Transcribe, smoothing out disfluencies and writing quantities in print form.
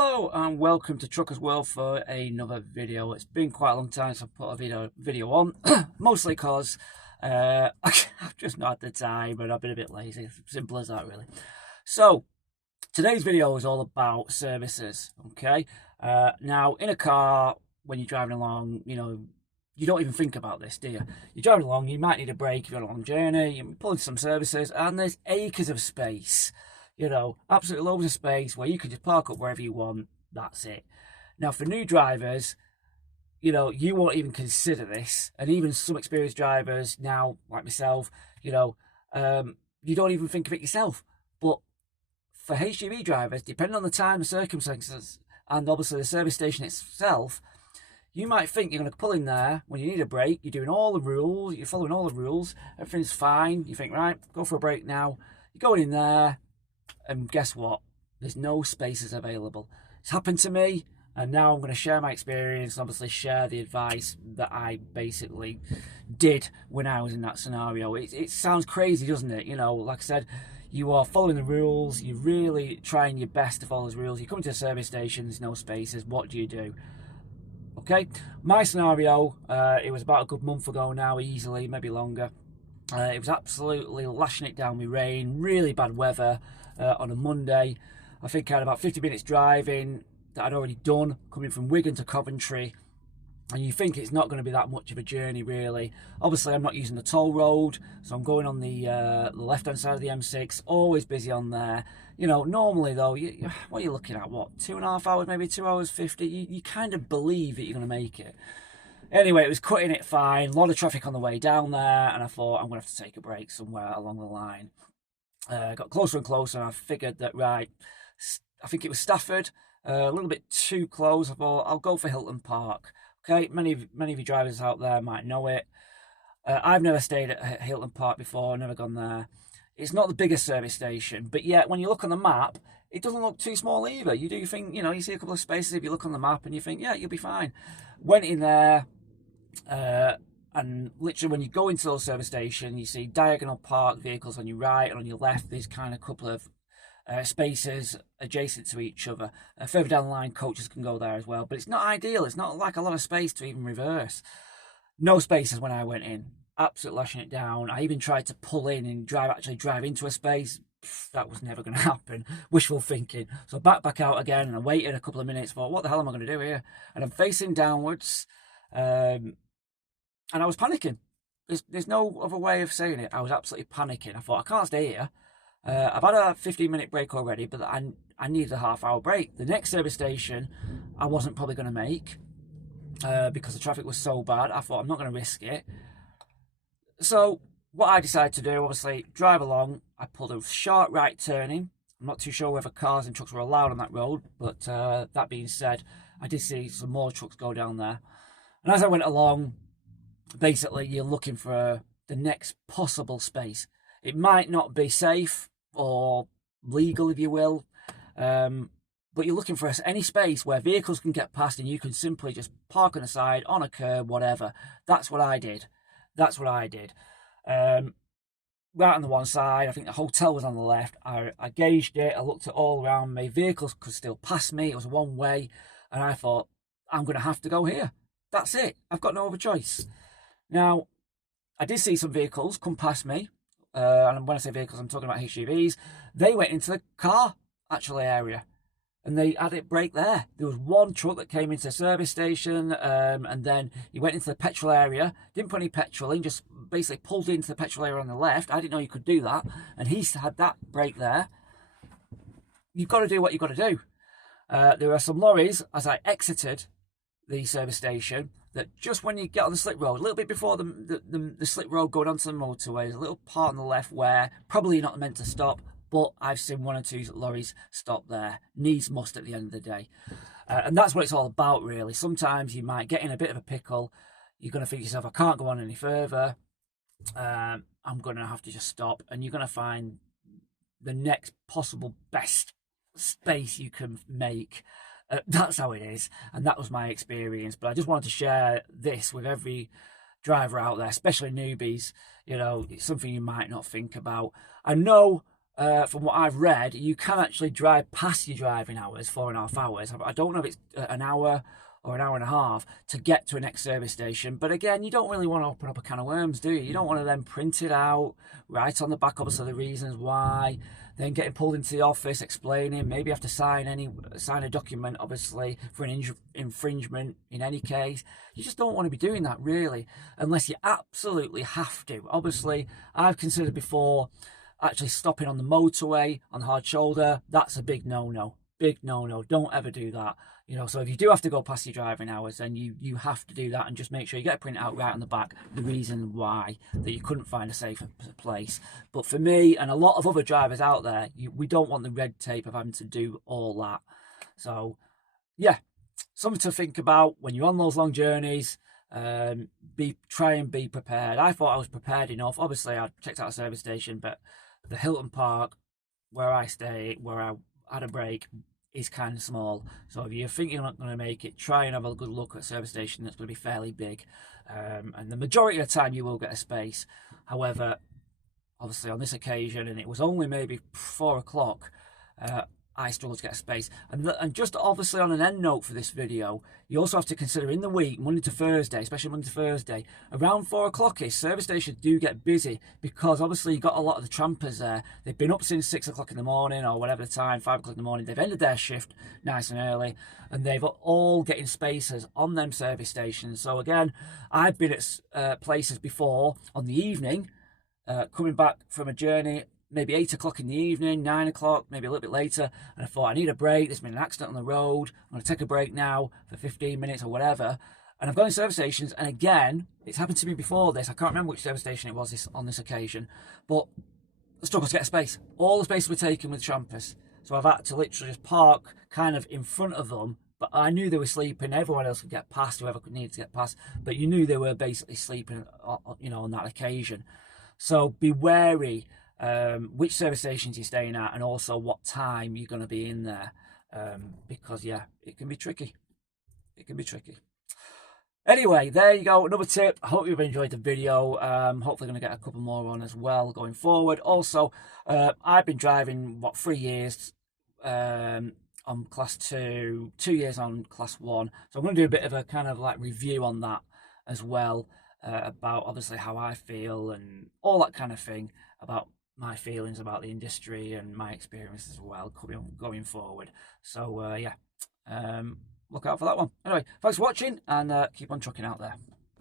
Hello and welcome to Truckers World for another video. It's been quite a long time since I put a video on, mostly because I've just not had the time and I've been a bit lazy. Simple as that, really. So today's video is all about services. Okay, now in a car when you're driving along, you don't even think about this, do you? You're driving along, you might need a break if you're on a long journey. You pull into some services, and there's acres of space. Absolutely loads of space where you can just park up wherever you want. That's it. Now, for new drivers, you won't even consider this. And even some experienced drivers now, like myself, you don't even think of it yourself. But for HGV drivers, depending on the time, the circumstances, and obviously the service station itself, you might think you're going to pull in there when you need a break. You're doing all the rules. You're following all the rules. Everything's fine. You think, right, go for a break now. You're going in there. And guess what? There's no spaces available. It's happened to me, and now I'm going to share my experience, obviously share the advice that I basically did when I was in that scenario. It sounds crazy, doesn't it? Like I said, you are following the rules, you're really trying your best to follow those rules. You come to a service station, there's no spaces. What do? Okay, my scenario, it was about a good month ago now, easily, maybe longer. It was absolutely lashing it down with rain, really bad weather on a Monday. I think I had about 50 minutes driving that I'd already done, coming from Wigan to Coventry. And you think it's not going to be that much of a journey, really. Obviously, I'm not using the toll road, so I'm going on the left-hand side of the M6, always busy on there. Normally, though, what are you looking at? What, 2.5 hours, maybe 2 hours 50? You kind of believe that you're going to make it. Anyway, it was cutting it fine, a lot of traffic on the way down there, and I thought I'm going to have to take a break somewhere along the line. Got closer and closer, and I figured that, right, I think it was Stafford, a little bit too close. I thought I'll go for Hilton Park. Okay, many of you drivers out there might know it. I've never stayed at Hilton Park before, never gone there. It's not the biggest service station, but yet when you look on the map, it doesn't look too small either. You do think, you see a couple of spaces if you look on the map and you think, yeah, you'll be fine. Went in there, and literally when you go into the service station, you see diagonal parked vehicles on your right, and on your left there's kind of a couple of spaces adjacent to each other. Further down the line, coaches can go there as well, but it's not ideal. It's not like a lot of space to even reverse. No spaces when I went in. Absolutely lashing it down. I even tried to pull in and actually drive into a space. That was never going to happen. Wishful thinking. So back out again, and I waited a couple of minutes. Thought, what the hell am I going to do here? And I'm facing downwards, and I was panicking. There's no other way of saying it. I was absolutely panicking. I thought, I can't stay here. I've had a 15-minute break already, but I needed a half-hour break. The next service station I wasn't probably going to make because the traffic was so bad. I thought, I'm not going to risk it. So what I decided to do, obviously, drive along. I pulled a sharp right turning. I'm not too sure whether cars and trucks were allowed on that road, but that being said, I did see some more trucks go down there. And as I went along, basically, you're looking for the next possible space. It might not be safe or legal, if you will, but you're looking for any space where vehicles can get past and you can simply just park on the side, on a curb, whatever. That's what I did. Right on the one side, I think the hotel was on the left. I gauged it. I looked at all around me. Vehicles could still pass me. It was one way. And I thought, I'm going to have to go here. That's it. I've got no other choice. Now, I did see some vehicles come past me. And when I say vehicles, I'm talking about HGVs. They went into the car, actually, area. And they had it break there. There was one truck that came into the service station, and then he went into the petrol area, didn't put any petrol in, just basically pulled into the petrol area on the left. I didn't know you could do that. And he had that break there. You've got to do what you've got to do. There are some lorries, as I exited the service station, that just when you get on the slip road, a little bit before the slip road going onto the motorway, there's a little part on the left where probably you're not meant to stop, but I've seen one or two lorries stop there. Needs must at the end of the day. And that's what it's all about, really. Sometimes you might get in a bit of a pickle. You're going to think to yourself, I can't go on any further. I'm going to have to just stop. And you're going to find the next possible best space you can make. That's how it is. And that was my experience. But I just wanted to share this with every driver out there, especially newbies. It's something you might not think about. I know from what I've read, you can actually drive past your driving hours, 4.5 hours. I don't know if it's an hour or an hour and a half to get to a next service station. But again, you don't really want to open up a can of worms, do you? You don't want to then print it out, write on the back, obviously, the reasons why, then getting pulled into the office, explaining, maybe have to sign a document, obviously, for an infringement in any case. You just don't want to be doing that, really, unless you absolutely have to. Obviously, I've considered before actually stopping on the motorway on the hard shoulder. That's a big no-no. Big no-no. Don't ever do that. You know, so if you do have to go past your driving hours, then you have to do that, and just make sure you get a print out right on the back, the reason why, that you couldn't find a safer place. But for me and a lot of other drivers out there, we don't want the red tape of having to do all that. So, yeah, something to think about when you're on those long journeys. Try and be prepared. I thought I was prepared enough. Obviously, I checked out a service station, but the Hilton Park, where I stay, where I had a break, is kind of small. So if you think you're not going to make it, try and have a good look at a service station that's going to be fairly big. And the majority of the time you will get a space. However, obviously on this occasion, and it was only maybe 4 o'clock, I struggled to get a space. And just obviously on an end note for this video, you also have to consider in the week, Monday to Thursday, especially Monday to Thursday, around 4 o'clock-ish, service stations do get busy, because obviously you've got a lot of the trampers there. They've been up since 6 o'clock in the morning, or whatever the time, 5 o'clock in the morning. They've ended their shift nice and early, and they've all getting spaces on them service stations. So again, I've been at places before on the evening, coming back from a journey, maybe 8 o'clock in the evening, 9 o'clock, maybe a little bit later, and I thought, I need a break, there's been an accident on the road, I'm going to take a break now for 15 minutes or whatever. And I've gone to service stations, and again, it's happened to me before this, I can't remember which service station it was on this occasion, but I struggled to get a space. All the spaces were taken with trampers, so I've had to literally just park kind of in front of them, but I knew they were sleeping. Everyone else could get past, whoever needed to get past, but you knew they were basically sleeping, you know, on that occasion. So be wary which service stations you're staying at, and also what time you're going to be in there, because yeah, it can be tricky. It can be tricky. Anyway, there you go, another tip. I hope you've enjoyed the video. Hopefully going to get a couple more on as well going forward. Also, I've been driving 3 years on class 2, 2 years on class 1, so I'm going to do a bit of a kind of like review on that as well, about obviously how I feel and all that kind of thing, about my feelings about the industry and my experience as well going forward. So yeah, look out for that one. Anyway, thanks for watching, and keep on trucking out there.